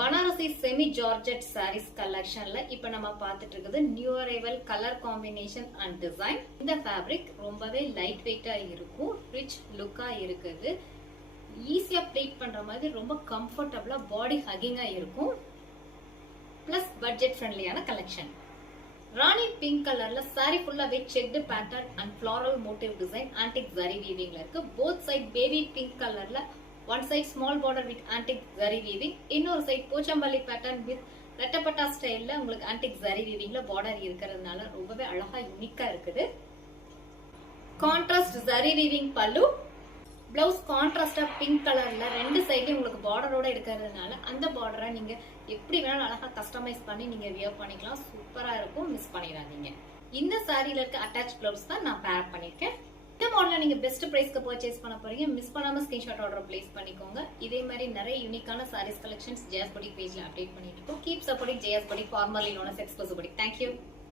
Banarasi semi georgette sarees கலெக்ஷன்ல இப்ப நம்ம பார்த்துட்டு இருக்குது new arrival colour combination and design. இந்த ஃபேப்ரிக் ரொம்பவே லைட் வெயிட்டா இருக்கும், ரிச் லுக்கா இருக்குது, ஈஸியா ப்ளீட் பண்ற மாதிரி ரொம்ப கம்ஃபர்டபுளா பாடி ஹக்கிங்கா இருக்கும், பிளஸ் பட்ஜெட் ஃப்ரெண்ட்லியான கலெக்ஷன். ராணி பிங்க் கலர்ல சாரி ஃபுல்லாவே checked pattern and floral motif design antique zari வீவிங்ல இருக்கு. போத் சைட் பேபி பிங்க் கலர்ல one side small border with antique zari weaving, இன்னொரு சைடு போச்சம்பள்ளி பேட்டர்ன் வித் ரெட்டப்பட்டா ஸ்டைல்ல உங்களுக்கு antique zari weavingல பார்டர் இருக்கிறதுனால ரொம்பவே அழகா யூனிக்கா இருக்குது. கான்ட்ராஸ்ட் zari weaving பல்லு, பிளவுஸ் கான்ட்ராஸ்டா பிங்க் கலர்ல ரெண்டு சைடுலயும் உங்களுக்கு பார்டரோட இருக்கிறதுனால அந்த பார்டரை நீங்க எப்படி வேணாலும் அழகா கஸ்டமைஸ் பண்ணி நீங்க வியர் பண்ணிக்கலாம். சூப்பரா இருக்கும், மிஸ் பண்ணிடாதீங்க. இந்த சாரியில இருக்க அட்டாச் பிளவுஸ் தான் நான் பேர் பண்ணிருக்கேன். இந்த மாடல நீங்க பெஸ்ட் பிரைஸ்க்கு பர்ச்சேஸ் பண்ண போறீங்க, மிஸ் பண்ணாம ஸ்கிரீன்ஷாட் ஆர்டர் பிளேஸ் பண்ணிக்கோங்க. இதே மாதிரி நிறைய யூனிக்கான சாரீஸ் கலெக்ஷன்ஸ் ஜேஎஸ் பொட்டிக் பேஜ்ல அப்டேட் பண்ணிட்டு இருக்கோம். Keep supporting JS boutique, formerly known as exclusive boutique. Thank you.